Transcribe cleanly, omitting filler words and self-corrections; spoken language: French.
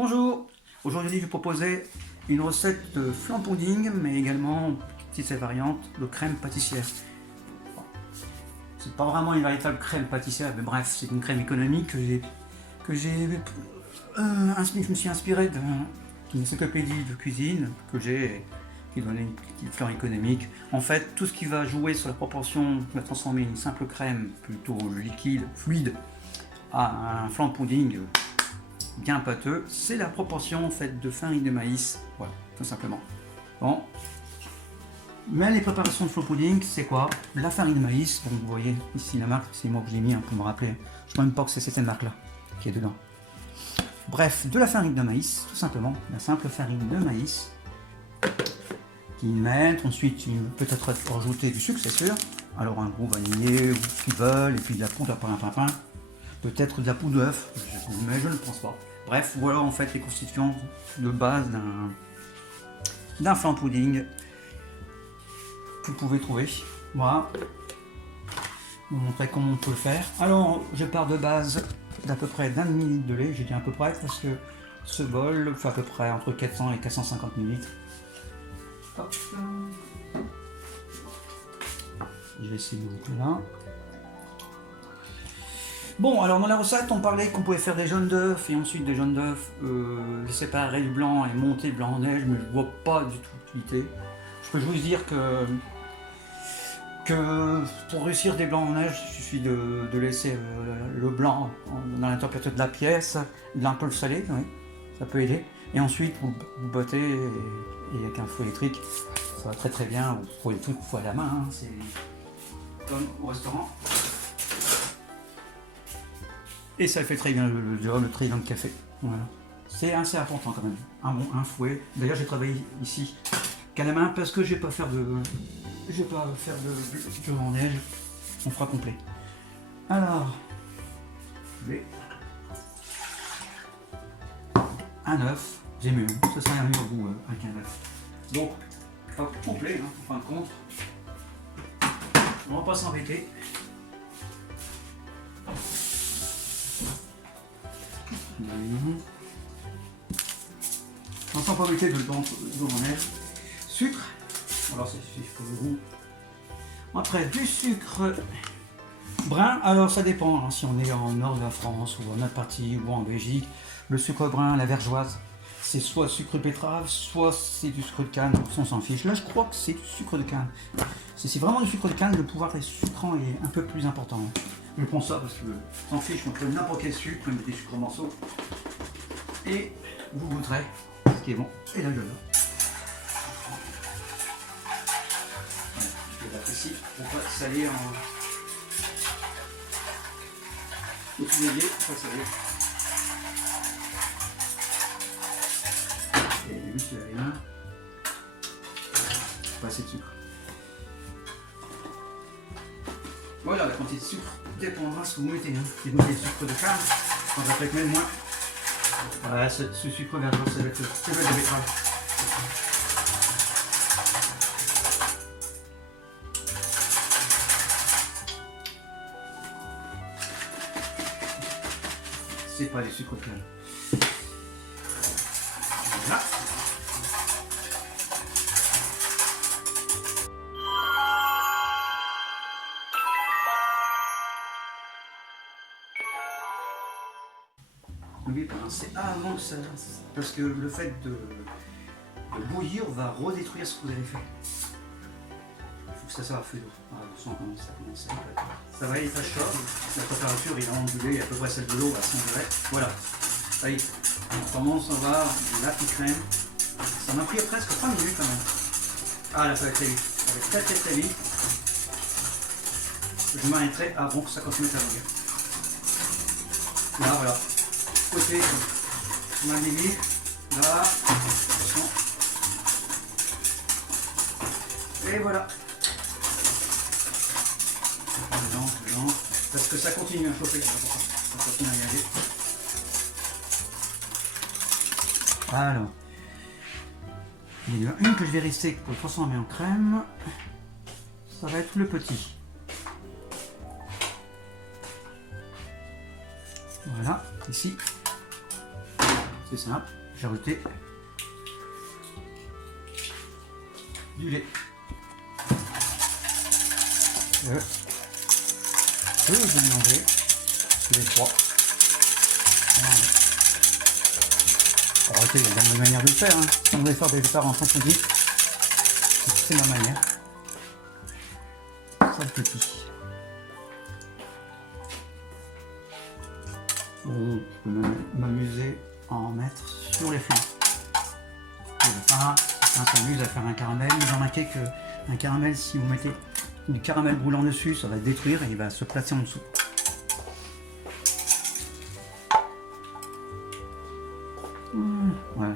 Bonjour, aujourd'hui je vais vous proposer une recette de flan pudding, mais également petite variante de crème pâtissière. C'est pas vraiment une véritable crème pâtissière, mais bref, c'est une crème économique je me suis inspiré d'une encyclopédie de cuisine que j'ai, qui donnait une petite fleur économique. En fait, tout ce qui va jouer sur la proportion va transformer une simple crème plutôt liquide, fluide, à un flan pudding bien pâteux, c'est la proportion en fait de farine de maïs, voilà, tout simplement. Bon, mais les préparations de flan pudding, c'est quoi? La farine de maïs, donc vous voyez ici la marque, c'est moi que j'ai mis pour me rappeler, je ne sais même pas que c'est cette marque là qui est dedans. Bref, de la farine de maïs, tout simplement, la simple farine de maïs, qu'ils mettent, ensuite peut-être rajouter du sucre, c'est sûr, alors un gros vanillé, ou ce qu'ils veulent, et puis de la poudre à pain, peut-être de la poudre d'œuf, mais je ne pense pas. Bref, voilà en fait les constituants de base d'un flan pudding que vous pouvez trouver. Voilà. Je vais vous montrer comment on peut le faire. Alors, je pars de base d'à peu près d'un demi-litre de lait. J'ai dit à peu près parce que ce bol fait à peu près entre 400 et 450 ml. Hop. Je vais essayer de vous là. Bon, alors dans la recette, on parlait qu'on pouvait faire des jaunes d'œufs et ensuite des jaunes d'œufs séparer du blanc et monter le blanc en neige, mais je vois pas du tout l'utilité. Je peux juste dire que pour réussir des blancs en neige, il suffit de laisser le blanc dans la température de la pièce, d'un peu le salé, oui, ça peut aider. Et ensuite, vous battez et avec un fouet électrique, ça va très très bien. Vous prenez tout à la main, hein, c'est comme au restaurant. Et ça fait très bien le job, le très bien de café. Voilà. C'est assez important quand même. Un fouet. D'ailleurs, j'ai travaillé ici qu'à la main parce que je vais pas faire de blanc en neige. On fera complet. Alors, je vais un œuf. J'ai mieux. Ce sera un mieux goût avec un œuf. Donc, hop, complet, hein, en fin de compte. On va pas s'embêter. On s'en pas mettre de l'eau en neige. Sucre. Alors c'est pour le goût. Après du sucre brun. Alors ça dépend hein, si on est en nord de la France ou en autre partie ou en Belgique. Le sucre brun, la vergeoise, c'est soit sucre betterave, soit c'est du sucre de canne. On s'en fiche. Là je crois que c'est du sucre de canne. C'est vraiment du sucre de canne. Le pouvoir des sucrants est un peu plus important. Je prends ça parce que s'en fiche, on peut n'importe quel sucre, même des sucres en morceaux. Et vous goûterez ce qui est bon. Et là, je l'ai. Je vais mettre ici pour pas saler en. Au tout début, pour pas saler. Et juste là. Pas assez de sucre. Voilà, la quantité de sucre dépendra de ce que vous mettez. Hein. Si vous mettez du sucre de canne, on va peut-être même moins. Voilà, ce sucre vergeois, ça va être de betterave. C'est pas du sucre de canne. Voilà. N'oubliez pas, c'est avant que ça, parce que le fait de bouillir va redétruire ce que vous avez fait. Il faut que ça soit à feu d'eau. Ça commence. Ça va, il est pas chaud. La température est ondulée à peu près celle de l'eau à 100 degrés. Voilà. Ça y est. On commence, on va la petite crème. Ça m'a pris presque 3 minutes quand même. Ah là, ça va très vite. Ça va être très vite. Je m'arrêterai avant que ça continue à bouillir. Là, voilà. Côté main dévie, là, attention. Et voilà. Lent, parce que ça continue à chauffer, ça continue à y aller. Alors, il y en a une que je vais rester pour le transformer en crème, ça va être le petit. Voilà, ici. c'est simple, j'ai rajouté du lait. Je vais mélanger tous les trois. Alors, ok, il y a une manière de le faire, hein. Si on voulait faire des léopards en champignons, c'est ma manière. Ça le petit. Bon, je peux m'amuser à en mettre sur les flancs. Enfin, on s'amuse à faire un caramel. Vous remarquez qu'un caramel, si vous mettez du caramel brûlant dessus, ça va le détruire et il va se placer en dessous. Ouais.